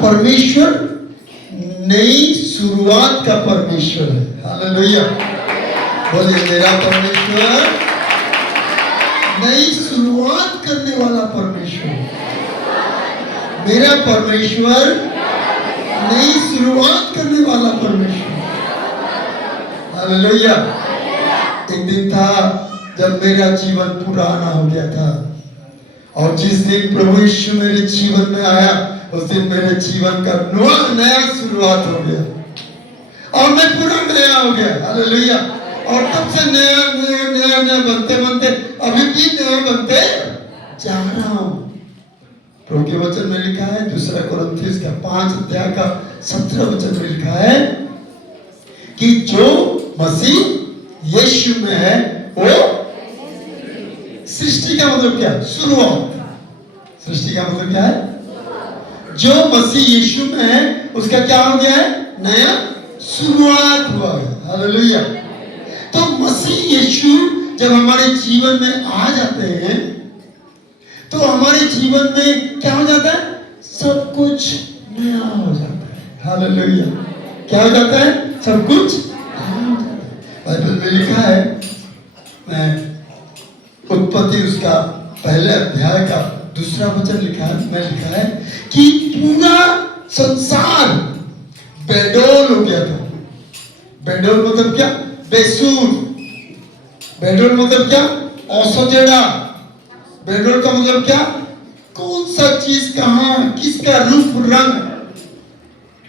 परमेश्वर नई शुरुआत का परमेश्वर है। हालेलुया। बोलिए मेरा परमेश्वर नई शुरुआत करने वाला परमेश्वर। मेरा परमेश्वर नई शुरुआत करने वाला परमेश्वर। हालेलुया। एक दिन था जब मेरा जीवन पुराना हो गया था, और जिस दिन प्रभु यीशु मेरे जीवन में आया उस दिन मेरे जीवन का नया शुरुआत हो गया और मैं पूरा नया हो गया। हालेलुया। और तब से नया नया नया नया बनते बनते अभी भी नया बनते जा रहा हूं। प्रभु के वचन में लिखा है, दूसरा कोरिन्थियों का 5 अध्याय का 17 वचन में लिखा है कि जो मसीह यीशु में है वो सृष्टि का मतलब क्या? शुरुआत। सृष्टि का मतलब क्या है? जो मसीह यीशु में है उसका क्या हो गया है? नया शुरुआत हुआ है। हालेलुया। तो मसीह यीशु जब हमारे जीवन में आ जाते हैं तो हमारे जीवन में क्या हो जाता है? सब कुछ नया हो जाता है। हालेलुया। क्या हो जाता है? सब कुछ नया हो जाता है। बाइबल में लिखा है, मैं उत्पत्ति उसका पहले अध्याय का 2 वचन लिखा है कि पूरा संसार बेडौल हो गया था। बेडौल मतलब क्या? बेसूर। बेडौल मतलब क्या? असोजेड़ा। बेडौल का मतलब क्या? कौन सा चीज कहां किसका रूप रंग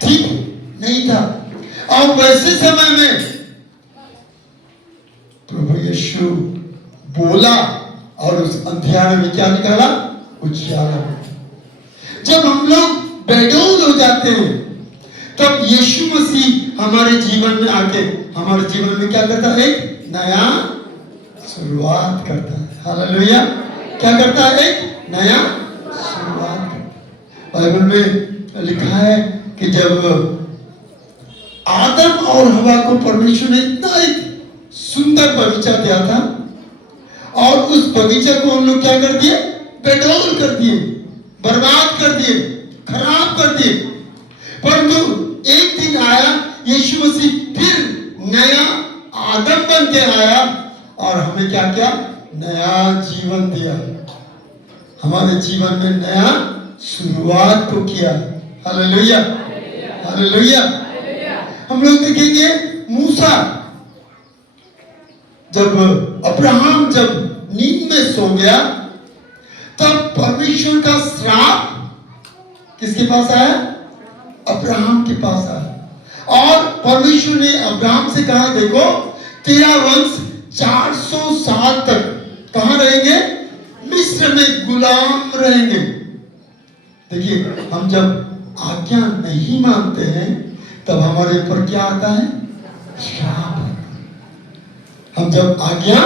ठीक नहीं था। और वैसे समय में प्रभु यीशु बोला और उस अंधियारे में क्या निकाला? उजियारा। जब हम लोग बेडौल हो जाते हैं तब यीशु मसीह हमारे जीवन में आके हमारे जीवन में क्या करता है? एक नया शुरुआत करता है। हालेलुया। क्या करता है? एक नया शुरुआत करता है। बाइबल में लिखा है कि जब आदम और हवा को परमेश्वर ने इतना एक सुंदर बगीचा दिया था और उस बगीचे को हम लोग क्या कर दिए? बेडौल कर दिए, बर्बाद कर दिए, खराब कर दिए। परंतु एक दिन आया यीशु मसीह फिर नया आदम बन के आया और हमें क्या किया? नया जीवन दिया। हमारे जीवन में नया शुरुआत को किया। हालेलुया। हालेलुया। हम लोग देखेंगे मूसा, जब अब्राहम जब नींद में सो गया तब परमेश्वर का श्राप किसके पास आया? अब्राहम के पास आया। और परमेश्वर ने अब्राहम से कहा, देखो तेरा वंश 400 साल तक कहां रहेंगे? मिस्र में गुलाम रहेंगे। देखिए, हम जब आज्ञा नहीं मानते हैं तब हमारे ऊपर क्या आता है? श्राप। हम जब आज्ञा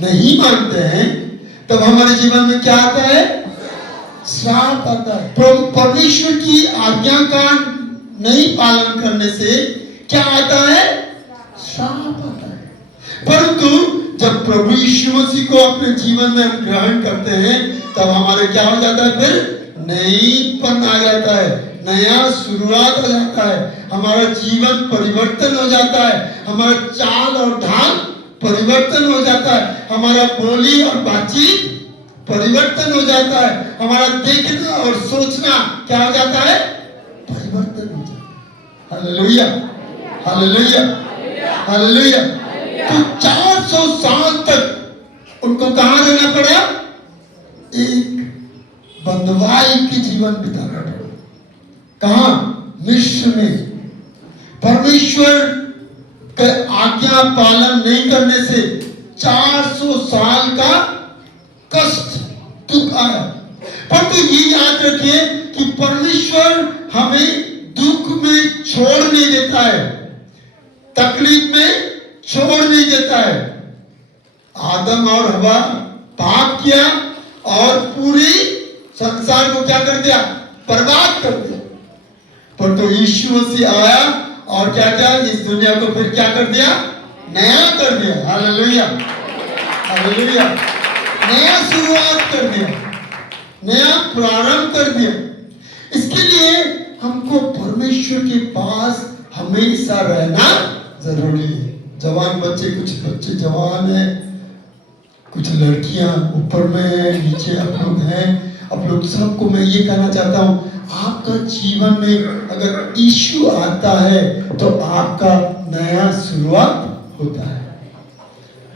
नहीं मानते हैं तब हमारे जीवन में क्या आता है? श्राप आता है। परमेश्वर की आज्ञा का नहीं पालन करने से क्या आता है? श्राप आता है। परंतु जब प्रभु यीशु मसीह को अपने जीवन में हम ग्रहण करते हैं तब हमारे क्या हो जाता है? फिर नईपन आ जाता है, नया शुरुआत हो जाता है, हमारा जीवन परिवर्तन हो जाता है, हमारा चाल और ढाल परिवर्तन हो जाता है, हमारा बोली और बातचीत परिवर्तन हो जाता है, हमारा देखना और सोचना क्या हो जाता है? परिवर्तन हो जाता है। हालेलुया। हालेलुया। हालेलुया। तो 400 साल तक उनको कहां रहना पड़ा? एक बंधुआई की जीवन बिताना पड़ा। कहां? मिस्र में। परमेश्वर के आज्ञा पालन नहीं करने से 400 साल का कष्ट दुख आया। परंतु ये याद रखिए कि परमेश्वर हमें दुख में छोड़ नहीं देता है, तकलीफ में छोड़ नहीं देता है। आदम और हवा पाप किया और पूरी संसार को क्या कर दिया? बर्बाद कर दिया। परंतु यीशु मसीह आया और क्या क्या? इस दुनिया को फिर क्या कर दिया? नया कर दिया। हालेलुया। हालेलुया। नया शुरुआत कर दिया, नया प्रारंभ कर दिया। इसके लिए हमको परमेश्वर के पास हमेशा रहना जरूरी है। जवान बच्चे, कुछ बच्चे जवान हैं, कुछ लड़कियां ऊपर में हैं, नीचे आप लोग हैं। आप लोग सबको मैं ये कहना चाहता हूँ, आपका जीवन में अगर यीशु आता है तो आपका नया शुरुआत होता है।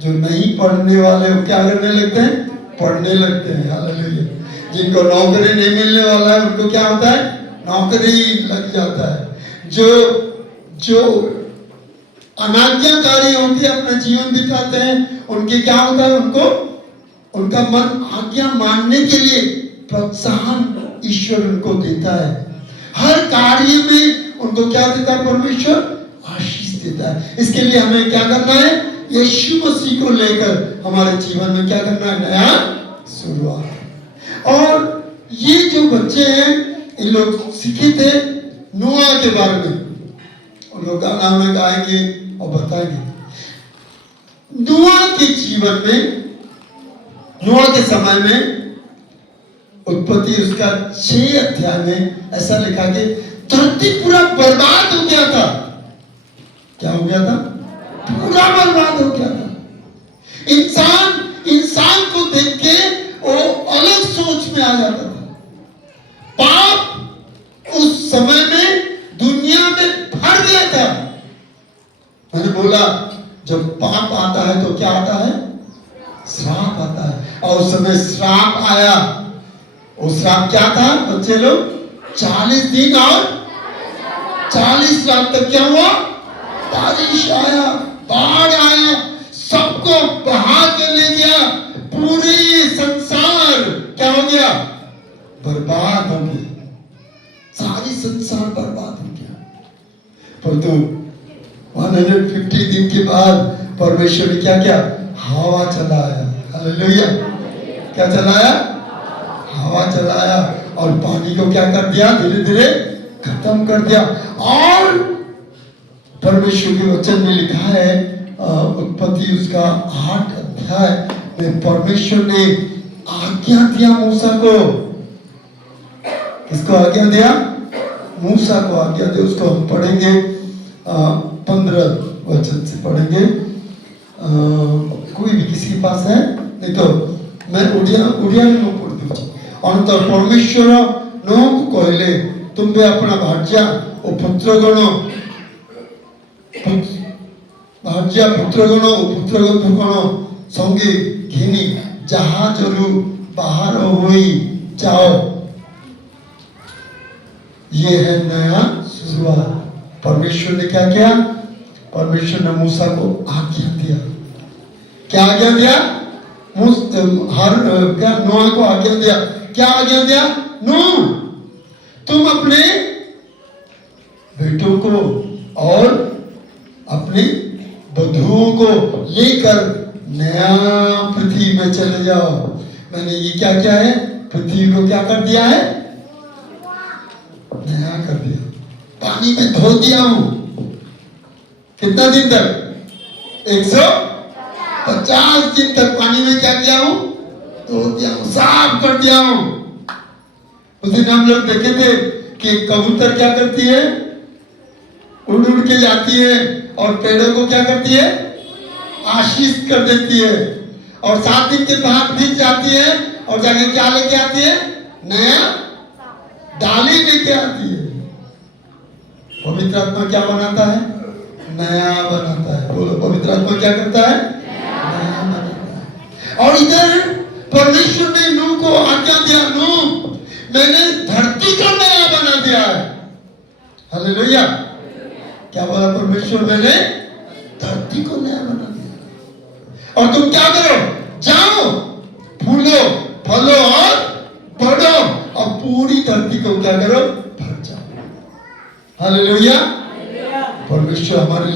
जो नहीं पढ़ने वाले वो क्या करने लगते हैं? पढ़ने लगते हैं। हालेलुया। जिनको नौकरी नहीं मिलने वाला है उनको क्या होता है? नौकरी लग जाता है। जो अनाज्ञाकारी होकर अपना जीवन बिताते हैं उनके क्या होता है? उनका मन आज्ञा मानने के लिए प्रोत्साहन ईश्वर उनको देता है। हर कार्य में उनको क्या देता है? परमेश्वर आशीष देता है। इसके लिए हमें क्या करना है? यीशु मसीह को लेकर हमारे जीवन में क्या करना है? नया शुरुआत। और ये जो बच्चे हैं, इन लोग सीखे थे नोआ के बारे में। उन लोग गाना में गाएंगे और बताएंगे। नोआ के जीवन में, नोआ के समय में, उत्पत्ति उसका 6 अध्याय में ऐसा लिखा कि धरती पूरा बर्बाद हो गया था। क्या हो गया था? पूरा बर्बाद हो गया था। इंसान को देख के वो अलग सोच में आ जाता था। पाप उस समय में दुनिया में भर गया था। मैंने बोला जब पाप आता है तो क्या आता है? श्राप आता है। और उस समय श्राप आया। वो श्राप क्या था बच्चे लोग? 40 दिन और 40 रात तक क्या हुआ? बारिश आया, बाढ़ आया, सबको बहा के ले गया। पूरी संसार क्या हो गया? बर्बाद हो गया। सारी संसार बर्बाद हो गया। परंतु 150 दिन के बाद परमेश्वर ने क्या किया? हवा चलाया। हालेलुया। क्या चलाया? हवा चलाया और पानी को क्या कर दिया? धीरे धीरे खत्म कर दिया। और परमेश्वर के वचन में लिखा है, उत्पत्ति उसका 8 अध्याय में परमेश्वर ने आज्ञा दिया मूसा को। किसको आज्ञा दिया? मूसा को आज्ञा दिया। उसको हम पढ़ेंगे 15 वचन से पढ़ेंगे। कोई भी किसी के पास है? नहीं तो मैं उड़िया में पढ़ दूंगा। अनंतर परमेश्वर नोह को कहले, तुम्हें अपना भाज्या और पुत्रगण संगे घिनी जहाजरू बाहर हुई जाओ। ये है नया शुरुआत। परमेश्वर ने क्या किया? परमेश्वर ने मूसा को आज्ञा दिया। क्या आज्ञा दिया? क्या नोह को आज्ञा दिया? क्या आज्ञा दिया? नोह, तुम अपने बेटों को और अपनी बधुओं को लेकर नया पृथ्वी में चले जाओ। मैंने ये क्या किया है? पृथ्वी को क्या कर दिया है? नया कर दिया। पानी में धो दिया हूं। कितना दिन तक? 150 दिन तक पानी में क्या किया हूं? धो दिया हूं, साफ कर दिया हूं। उस दिन हम लोग देखे थे कि कबूतर क्या करती है? उड़ उड़ के जाती है और पेड़ों को क्या करती है? आशीष कर देती है। और 7 दिन के बाद फिर जाती है और जाके क्या लेके आती है? नया डाली लेके आती है। पवित्र आत्मा क्या बनाता है? नया बनाता है। बोलो, पवित्र आत्मा क्या करता है? नया बनाता है। और इधर परमेश्वर ने नूह को आज्ञा दिया, नूह मैंने धरती को नया बना दिया है। हालेलुया। क्या बोला परमेश्वर? मैंने धरती को नया बना दिया। और तुम क्या करो? जाओ, फूलो, फलो और बढ़ो और पूरी धरती को क्या करो? भर जाओ। हालेलुया। परमेश्वर हमारे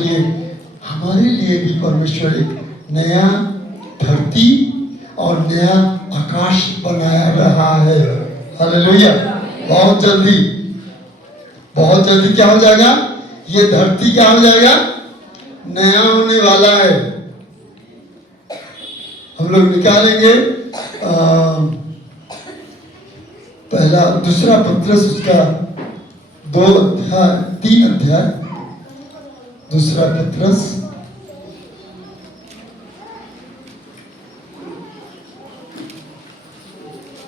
लिए भी परमेश्वर एक नया धरती और नया आकाश बनाया रहा है। हालेलुया। बहुत जल्दी क्या हो जाएगा? ये धरती क्या हो जाएगा? नया होने वाला है। हम लोग निकालेंगे 1 पहला दूसरा पत्रस उसका 3 अध्याय, दूसरा पत्रस।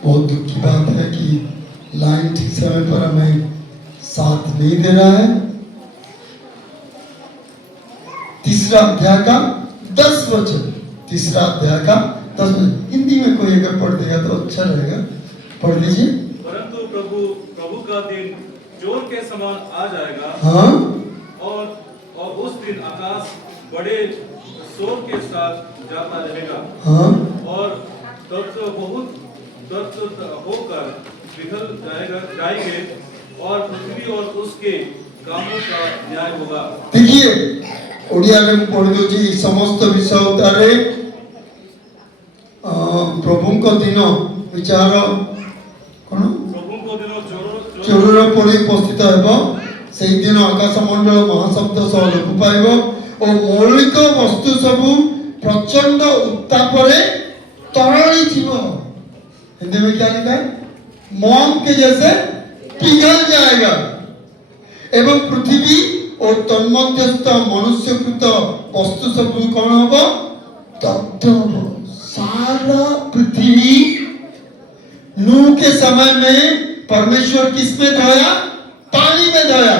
बहुत दुख की बात है कि लाइन ठीक समय पर हमें साथ नहीं दे रहा है। तीसरा अध्याय का 10 वचन, तीसरा अध्याय का 10 वचन। हिंदी में कोई अगर पढ़ देगा तो अच्छा रहेगा, पढ़ दीजिए। परंतु प्रभु का दिन चोर के समान आ जाएगा। हाँ, और उस दिन आकाश बड़े शोर के साथ जाता रहेगा। हाँ, और तब तो बहुत दर्द होकर पिघल जाएंगे और पृथ्वी और उसके कामों का न्याय होगा। देखिए ओडिया में पढ़ दो जी। समस्त विषय उतारे प्रभु को दिन विचार कौन प्रभु को दिन चोर पड़ी उपस्थित हेब। से दिन आकाशमंडल महाशब्द सह लोप पाइब और मौलिक वस्तु सबू प्रचंड उत्ताप तरली जीव। हिंदी में क्या लिखा है? मोम के जैसे पिघल जाएगा एवं पृथ्वी और तन्मध्यस्थ मनुष्यकृत वस्तु सब कौन होगा? दग्ध होगा। सारा पृथ्वी नूह के समय में परमेश्वर किस में धोया? पानी में धोया।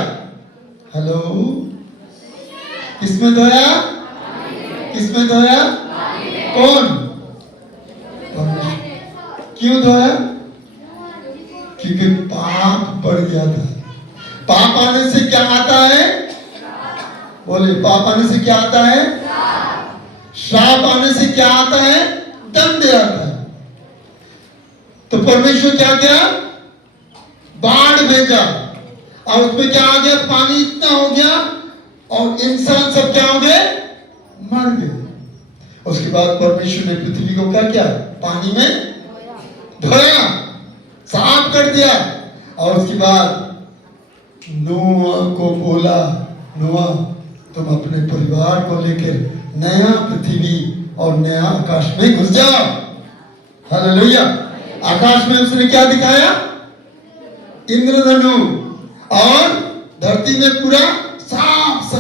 हेलो, किस में धोया? किस में धोया? कौन? परमेश्वर। क्यों धोया? क्योंकि पाप बढ़ गया था। पाप आने से क्या आता है? बोले, पाप आने से क्या आता है? श्राप आने से क्या आता है? दंड आता है। तो परमेश्वर क्या किया? बाढ़ भेजा और उसमें क्या आ गया? पानी इतना हो गया और इंसान सब क्या हो गए? मर गए। उसके बाद परमेश्वर ने पृथ्वी को क्या किया? पानी में धोया, साफ कर दिया। और उसके बाद नूह को बोला, नूह तुम अपने परिवार को लेकर नया पृथ्वी और नया आकाश में घुस जाओ। हालेलुया। आकाश में उसने क्या दिखाया? इंद्रधनु। और धरती में पूरा साफ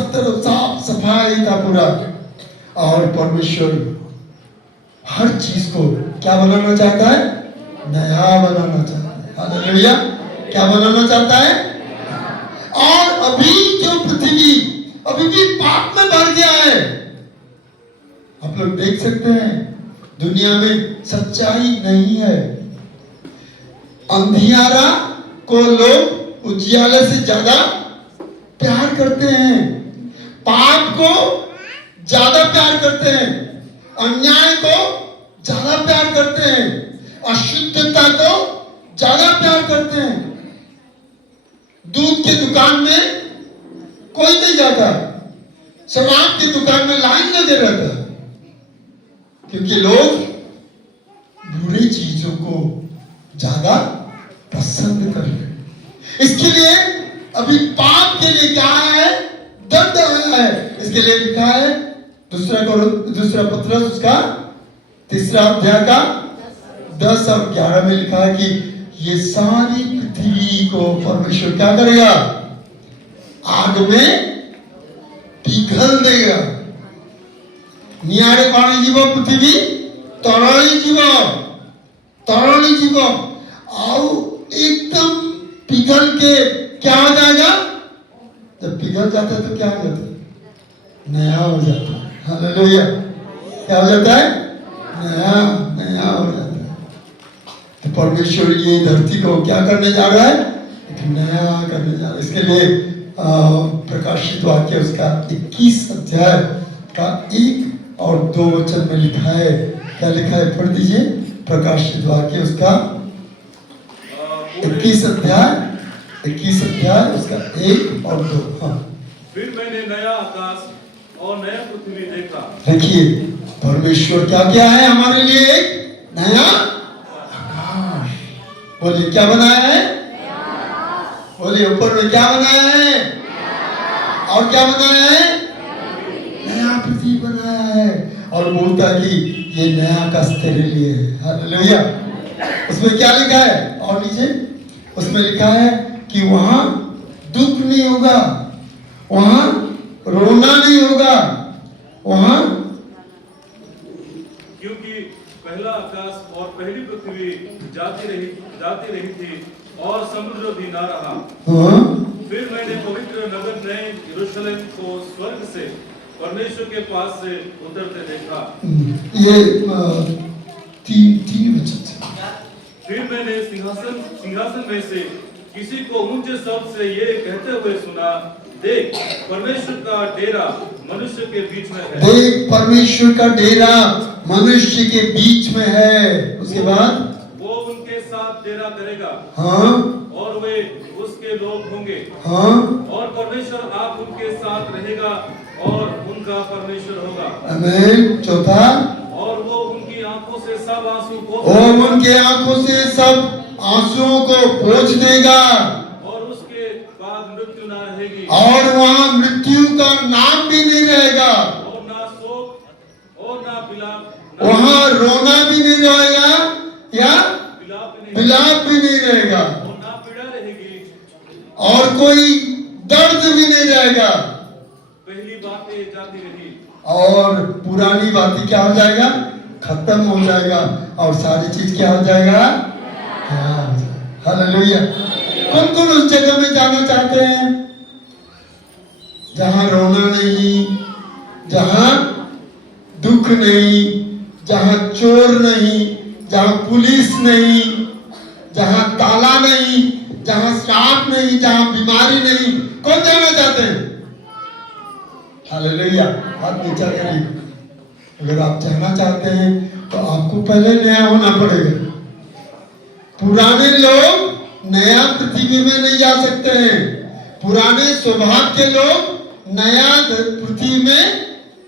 सफाई था पूरा। और परमेश्वर हर चीज को क्या बनाना चाहता है? नया बनाना चाहता है। हालेलुया। क्या बनाना चाहता है? और अभी जो पृथ्वी अभी भी पाप में भर गया है। आप लोग देख सकते हैं दुनिया में सच्चाई नहीं है। अंधियारा को लोग उजियाले से ज्यादा प्यार करते हैं, पाप को ज्यादा प्यार करते हैं, अन्याय को ज्यादा प्यार करते हैं, अशुद्धता को ज्यादा प्यार करते हैं। दूध की दुकान में कोई नहीं जाता, शराब की दुकान में लाइन लगे रहता, क्योंकि लोग बुरी चीजों को ज्यादा पसंद कर रहे हैं। इसके लिए अभी पाप के लिए क्या है? दंड आया है। इसके लिए लिखा है दूसरा पत्रस उसका 3 अध्याय का 10 और 11 में लिखा है कि ये सारी पृथ्वी को परमेश्वर क्या करेगा? आग में पिघल देगा। नियारे पानी जीव पृथ्वी तरली जीव और एकदम पिघल के क्या हो जाएगा? जब पिघल जाता है तो क्या हो जाता है? नया हो जाता है। हालेलुया। क्या हो जाता है? नया हो जाता है। तो परमेश्वर ये धरती को क्या करने जा रहा है? नया करने जा रहा है। इसके लिए प्रकाशित वाक्य उसका 21 अध्याय का 1 और 2 वचन में लिखा है। क्या लिखा है? पढ़ दीजिए। प्रकाशित वाक्य उसका 21 अध्याय उसका 1 और 2। हाँ। फिर मैंने नया आकाश और नया पृथ्वी देखा। देखिए परमेश्वर क्या क्या है हमारे लिए? एक नया आकाश। बोलिए क्या बनाया है? बोलिए ऊपर में क्या बनाया है? और क्या बनाया है? नया पृथ्वी बनाया है। और बोलता है कि ये नया आकाश तेरे लिए है। हालेलुया। उसमें क्या लिखा है? और नीचे उसमें लिखा है कि वहां दुख नहीं होगा, वहां रोना नहीं होगा, वहां क्योंकि पहला आकाश और पहली पृथ्वी जाती रही थी और समुद्र भी ना रहा। हाँ, फिर मैंने पवित्र नगर नए यरूशलेम को स्वर्ग से परमेश्वर के पास से उतरते देखा। ये तीन वचन से। फिर मैंने सिंहासन में से किसी को ऊंचे शब्द से ये कहते हुए सुना, देख परमेश्वर का डेरा मनुष्य के बीच में है। देख परमेश्वर का डेरा मनुष्य के बीच में है। उसके बाद वो उनके साथ डेरा करेगा। हाँ, और वे उसके लोग होंगे। हाँ, और परमेश्वर आप उनके साथ रहेगा और उनका परमेश्वर होगा। आमीन। चौथा, और वो उनकी आंखों से सब आंसू और उनके आंखों से सब आंसुओं को पोंछ देगा। और उसके बाद मृत्यु ना रहेगी। और वहाँ मृत्यु का नाम भी नहीं रहेगा। और ना शोक और ना विलाप। वहाँ रोना भी नहीं रहेगा या विलाप भी नहीं रहेगा। और ना पीड़ा रहेगी। और कोई दर्द भी नहीं रहेगा। पहली बातें जाती रही और पुरानी बातें क्या हो जाएगा? खत्म हो जाएगा और सारी चीज क्या हो जाएगा? हालेलुया। कौन कौन उस जगह में जाना चाहते हैं जहां रोना नहीं, जहां दुख नहीं, जहां चोर नहीं, जहां पुलिस नहीं, जहां ताला नहीं, जहां श्राप नहीं, जहां बीमारी नहीं? कौन जाना चाहते हैं? हालेलुया। हाथ नीचा करिए। अगर आप जाना चाहते हैं तो आपको पहले नया होना पड़ेगा। पुराने लोग नया पृथ्वी में नहीं जा सकते हैं। पुराने स्वभाव के लोग नया पृथ्वी में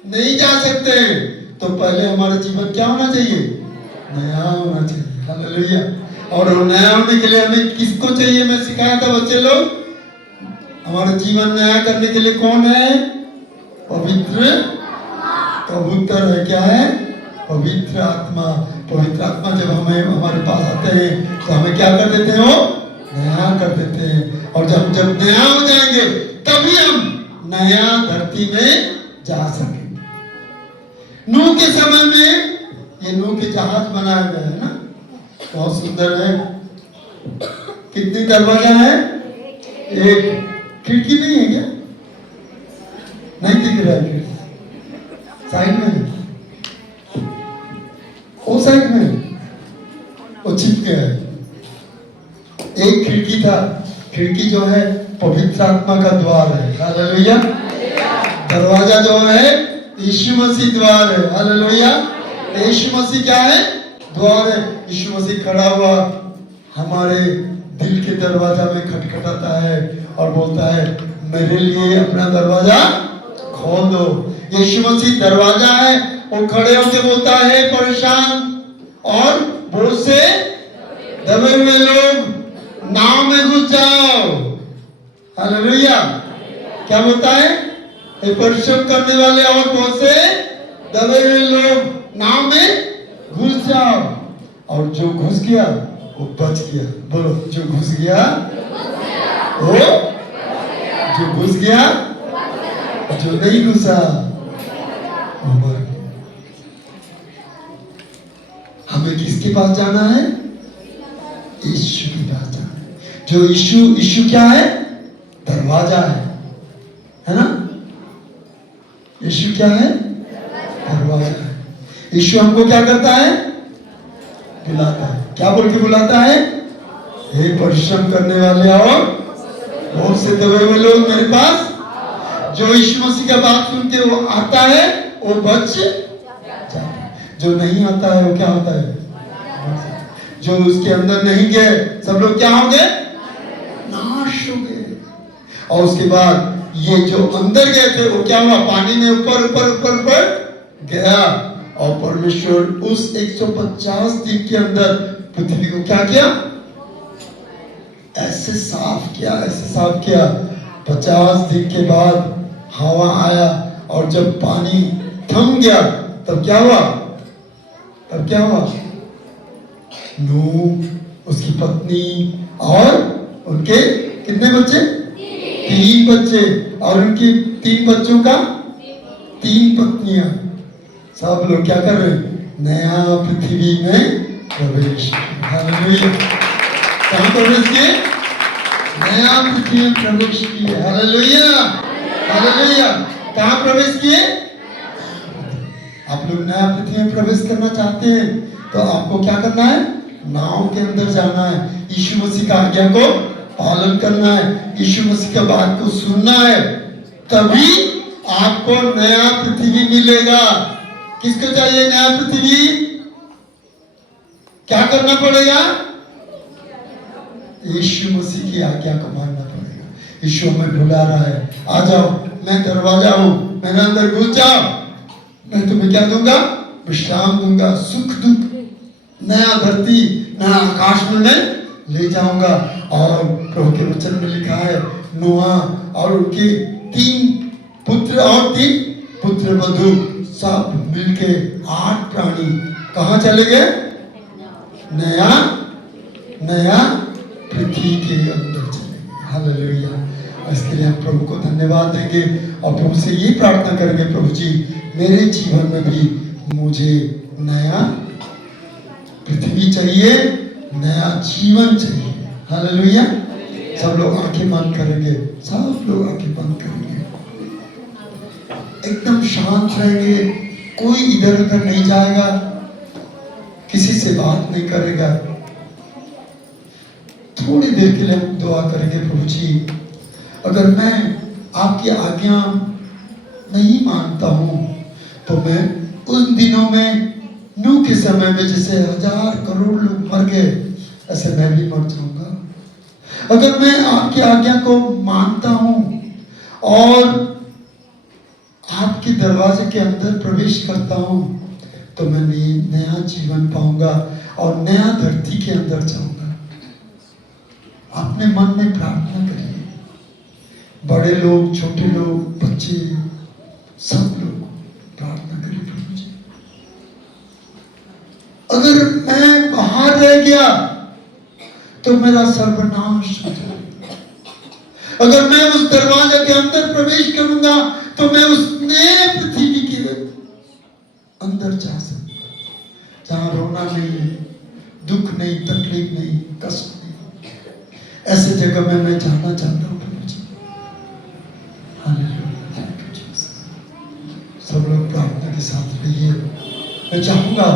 नहीं जा सकते हैं। तो पहले हमारा जीवन क्या होना चाहिए? नया होना चाहिए। हालेलुया। और नया होने के लिए हमें किसको चाहिए? मैं सिखाया था बच्चे लोग, हमारा जीवन नया करने के लिए कौन है? पवित्र कबूतर है। क्या है? पवित्र आत्मा। पवित्र आत्मा जब हमें हमारे पास आते हैं तो हमें क्या कर देते हैं? वो नया कर देते हैं। और जब नया हो जाएंगे तभी हम नया धरती में जा सकेंगे। नूह के समय में ये नूह के जहाज बनाया गया है ना, बहुत सुंदर है। कितनी दरवाजा है? एक। खिड़की नहीं है क्या? नहीं दिख रहा है? साइड में, वो साइड में वो छिप गया है। एक खिड़की था। खिड़की जो है पवित्र आत्मा का द्वार है। हालेलुया। दरवाजा जो है यीशु मसीह द्वार है। हालेलुया। यीशु मसीह क्या है? द्वार है। यीशु मसीह खड़ा हुआ हमारे दिल के दरवाजा में खटखटाता है और बोलता है, मेरे लिए अपना दरवाजा खोल दो। यीशु मसीह दरवाजा है। वो खड़े होकर बोलता है, परेशान और बोझ से दबे हुए लोग नाव में घुस जाओ। हालेलुया। क्या बोलता है? परिश्रम करने वाले और बोझ से दबे हुए लोग नाव में घुस जाओ। और जो घुस गया वो बच गया। बोलो, जो घुस गया वो, जो घुस गया, जो नहीं घुसा वो मर गया। हमें किसके पास जाना है? यीशु के पास जाना है। जो यीशु क्या है? दरवाजा है ना? यीशु क्या है? दरवाजा है। यीशु हमको क्या करता है? बुलाता है। क्या बोल के बुलाता है? हे परिश्रम करने वाले और बहुत से दबे हुए लोग मेरे पास। जो यीशु मसीह का बात सुन के वो आता है वो बच जाता है। जो नहीं आता है वो क्या होता है? जो उसके अंदर नहीं गए सब लोग क्या होंगे? नाश हो गए। और उसके बाद ये जो अंदर गए थे वो क्या हुआ? पानी में ऊपर ऊपर ऊपर ऊपर गया। और परमेश्वर उस 150 दिन के अंदर पृथ्वी को क्या किया? ऐसे साफ किया, ऐसे साफ किया। 50 दिन के बाद हवा आया और जब पानी थम गया तब क्या हुआ? तब क्या हुआ? नूह, उसकी पत्नी और उनके कितने बच्चे? 3 बच्चे। और उनकी 3 बच्चों का 3 पत्नियां। सब लोग क्या कर रहे हैं? नया पृथ्वी में प्रवेश। हालेलुया। कहाँ प्रवेश किए? नया पृथ्वी में प्रवेश किए। Hallelujah, hallelujah. कहाँ प्रवेश किए? आप लोग नया पृथ्वी में प्रवेश करना चाहते हैं तो आपको क्या करना है? नाव के अंदर जाना है, यीशु मसीह का आज्ञा को पालन करना है, यीशु मसीह का बात को सुनना है, तभी आपको नया पृथ्वी मिलेगा। किसको चाहिए नया पृथ्वी? क्या करना पड़ेगा? यीशु मसीह की आज्ञा को मानना पड़ेगा। यीशु हमें बुला रहा है, आ जाओ, मैं दरवाजा हूं, मेरे अंदर घुस जाओ, मैं तुम्हें क्या दूंगा? विश्राम दूंगा, सुख दुख, नया धरती, नया आकाश में मैं ले जाऊंगा। और प्रभु के वचन में लिखा है नोह और उनके 3 पुत्र और 3 पुत्र वधु सब मिलके 8 प्राणी कहां चले गए? नया नया पृथ्वी के अंदर चले गए। हालेलुया। इसके लिए हम प्रभु को धन्यवाद देंगे और प्रभु से ये प्रार्थना करेंगे, प्रभु जी मेरे जीवन में भी मुझे नया पृथ्वी चाहिए, नया जीवन चाहिए। हालेलुया। सब लोग आंखें बंद करेंगे, सब लोग आंखें बंद करेंगे, एकदम शांत रहेंगे, कोई इधर उधर नहीं जाएगा, किसी से बात नहीं करेगा। थोड़ी देर के लिए हम दुआ करेंगे, प्रभु जी अगर मैं आपकी आज्ञा नहीं मानता हूं तो मैं उन दिनों में नूह के समय में जैसे 1000 करोड़ लोग मर गए ऐसे मैं भी मर जाऊंगा। अगर मैं आपकी आज्ञा को मानता हूं और आपके दरवाजे के अंदर प्रवेश करता हूं तो मैं नया जीवन पाऊंगा और नया धरती के अंदर जाऊंगा। अपने मन में प्रार्थना करिए, बड़े लोग, छोटे लोग, बच्चे, सब लोग प्रार्थना करिए, प्रभु जी अगर मैं बाहर रह गया तो मेरा सर्वनाश हो जाएगा। अगर मैं उस दरवाजे के अंदर प्रवेश करूंगा तो मैं उस नए पृथ्वी के अंदर जा सकूंगा जहां रोना नहीं, दुख नहीं, तकलीफ नहीं, कष्ट नहीं। ऐसे जगह में मैं जाना चाहता हूं प्रभु जी। Hallelujah, thank you Jesus. सब लोग प्रार्थना के साथ रहिए। मैं चाहूंगा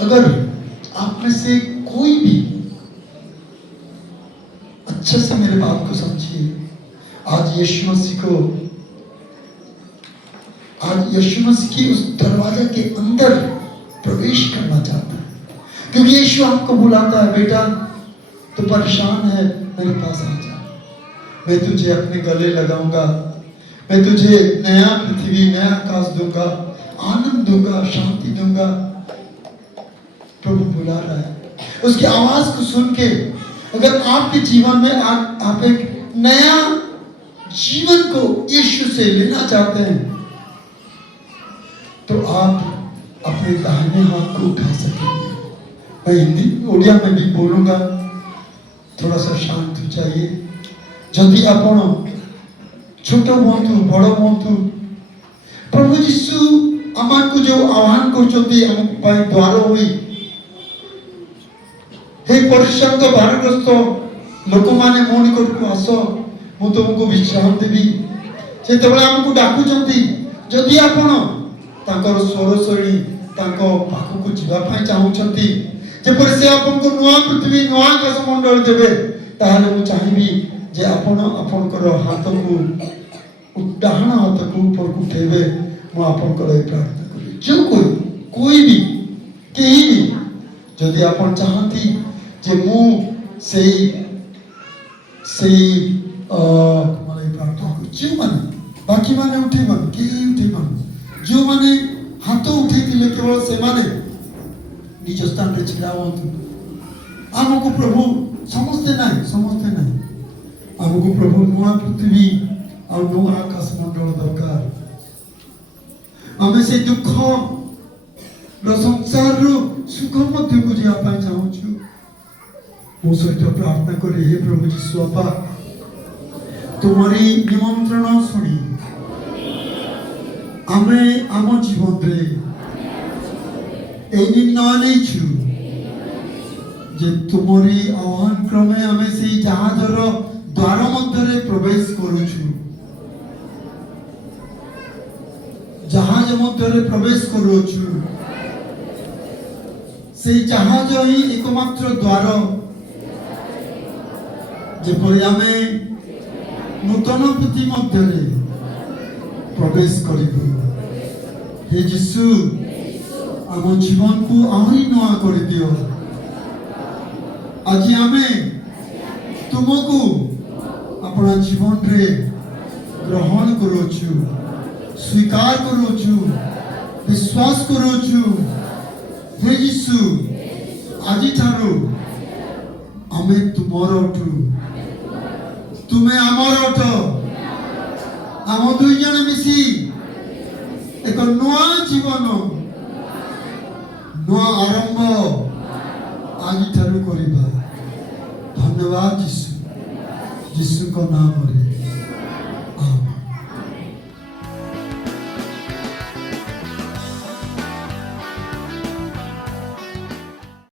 अगर आप में से कोई भी अच्छे से मेरे बात को समझिए, आज यीशु मसीह की उस दरवाजे के अंदर प्रवेश करना चाहता है, क्योंकि यीशु आपको बुलाता है, बेटा तू परेशान है मेरे पास आ जा, मैं तुझे अपने गले लगाऊंगा, मैं तुझे नया पृथ्वी, नया आकाश दूंगा, आनंद दूंगा, शांति दूंगा। प्रभु बुला रहा है। उसकी आवाज को सुन के अगर आपके जीवन में आप एक नया जीवन को यीशु से लेना चाहते हैं तो आप अपने दाहिने हाथ को उठा सकेंगे। मैं हिंदी ओडिया में भी बोलूंगा, थोड़ा सा शांत हो जाइए। जदि आपण छोट हुंतु बड़ हुंतु प्रभु यीशु आमको जो आह्वान करछथि हमको पाई द्वार होई, हे परिश्रांत भारग्रस्त लोक माने मो निकट को आस, मु तुमको विश्राम देवी। सेतेबेले हमको डाकुचंती, जदि आपण ताकर स्वर शैली ताको पाखको जीवा पाई चाहुचंती, जेपर से आपनको नुआ पृथ्वी नुआ आकाश मंडल देबे, ताहले मु चाहिबी जे आपण आपनकर हाथ को डाहाण हाथ को ऊपर को उठेबे। मु आपनकर ए प्रार्थना करी, जो कोई भी केही भी जदि आपण चाहती जे मु सेई माने प्रार्थना करी, जो माने बाकी माने उठेबन के उठेबन, जो माने हाथ उठे दिले केवल से माने निज स्थान रे छिड़ा हुंतु। आमको प्रभु समझते नहीं आमको प्रभु नुआ पृथ्वी और नुआ आकाश मंडल दरकार। आमे से दुख रो संसार रो सुख मध्य को जिया पाई चाहूछु। मो सहित प्रार्थना करे हे प्रभु यीशु बापा तुम्हारी निमंत्रण सुनी आमे आम जीवन रे ए निर्णय लेछु जे तुम्हारी आह्वान क्रमे आमे से जहाजर द्वार मध्य प्रवेश करूछु जहाज मध्य प्रवेश करूछु से जहाज ही एकमात्र द्वार जेपरि आमे नूतन पृथ्वी मध्य प्रवेश करिबु हे यीशु आम जीवन को आहरी नुआ कर दियो आज आमे तुमको अपना जीवन रे ग्रहण करूछु स्वीकार करूछु विश्वास करूछु हे यीशु आज ठारू आमे तुमर अटु तुमे आमर अट आम दुई जन मिसी एक नुआ जीवन नुआ आरंभ आज ठारू करिबा धन्यवाद यीशु यीशु को नाम रे